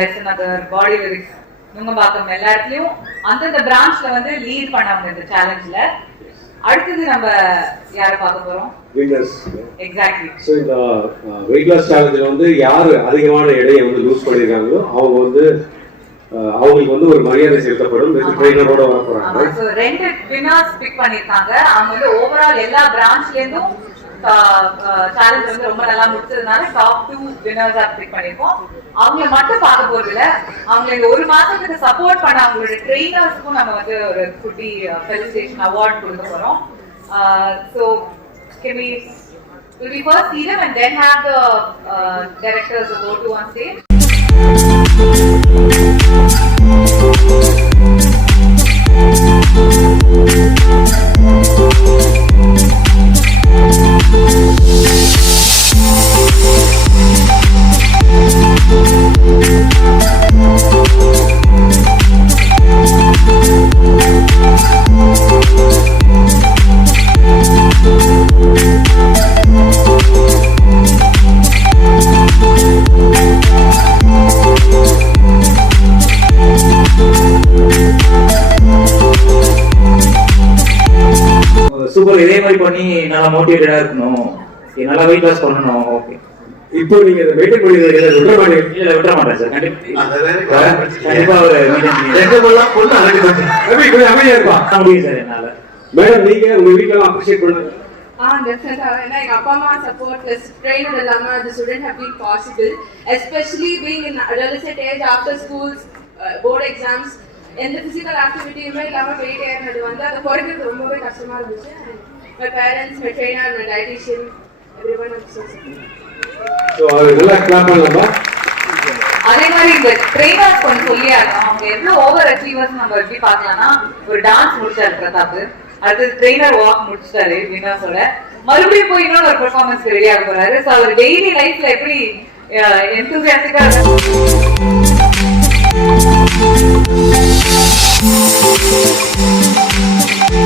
Best நகர், பாடி lyrics, Nungambakkam எல்லா இடத்துலயும் அந்தந்த பிரான்ச்ல வந்து லீட் பண்ணவங்க இந்த சேலஞ்ச்ல. அடுத்தது நம்ம யாரை பார்க்க போறோம்? வின்னர்ஸ். எக்ஸாக்ட்லி. ஸோ இந்த வெயிட் லாஸ் சேலஞ்சில் வந்து யார் அதிகமான எடையை வந்து லூஸ் பண்ணியிருக்காங்களோ அவங்க வந்து அவங்களுக்கு வந்து ஒரு மரியாதை செலுத்தப்படும். ட்ரெயினரோட வர போறாங்க. ஸோ 2 வின்னர்ஸ் பிக் பண்ணிருக்காங்க. அவங்க வந்து ஓவரால் எல்லா பிரான்ச்ல இருந்தும் சேலஞ்ச் வந்து ரொம்ப நல்லா முடிச்சதுனால டாப் 2 வின்னர்ஸா பிக் பண்ணிருக்கோம். அவங்கள மட்டும் பார்க்க போறது இல்ல, அவங்க இந்த ஒரு மாசத்துக்கு சப்போர்ட் பண்ண அவங்களோட ட்ரெயினர்ஸ்க்கும் நம்ம வந்து ஒரு குட்டி ஃபெலிசிட்டேஷன் அவார்ட் கொடுக்க போறோம். So will we first see them and then have the directors go to on stage? Super, இதே மாதிரி பண்ணி நல்லா மோட்டிவேட்டடா இருக்கணும், நல்லா வெயிட் லாஸ் பண்ணணும். ஓகே, இப்போ நீங்க இதை மெயின்டைன் பண்ணி விட்டுற மாட்டேன். இல்ல விட்டுற மாட்டேன் சார். கண்டிப்பா ஒரு அமைதியா இருப்பா முடியும் சார் என்னால. மேடம், நீங்க உங்க வீட்டுல அப்ரிஷியேட் பண்ணுங்க. Like Appa support plus trainer Lama, this wouldn't have been possible, especially being in adolescent age after schools, board exams, and the physical activity Lama weight ஏறினது வந்து அது குறைக்கிறது ரொம்பவே கஷ்டமா இருந்துச்சு. My parents, my trainer, my dietitian, everyone was so supportive. So நல்லா clap பண்ணலாமா? அதே மாதிரி இந்த ட்ரெயினர்ஸ் கொஞ்சம் சொல்லி ஆகணும். அவங்க எவ்வளவு ஓவர் அச்சீவர்ஸ் நம்ம எப்படி பார்க்கலாம்னா, ஒரு டான்ஸ் முடிச்சாரு பிரதாப், அடுத்து ட்ரெயினர் வாக் முடிச்சிட்டாரு வினோஸோட, மறுபடியும் போய் இன்னொரு ஒரு பெர்ஃபார்மன்ஸ் ரெடி ஆக போறாரு. ஸோ அவர் டெய்லி லைஃப்ல எப்படி எந்தூசியாஸ்டிக்கா Thank you.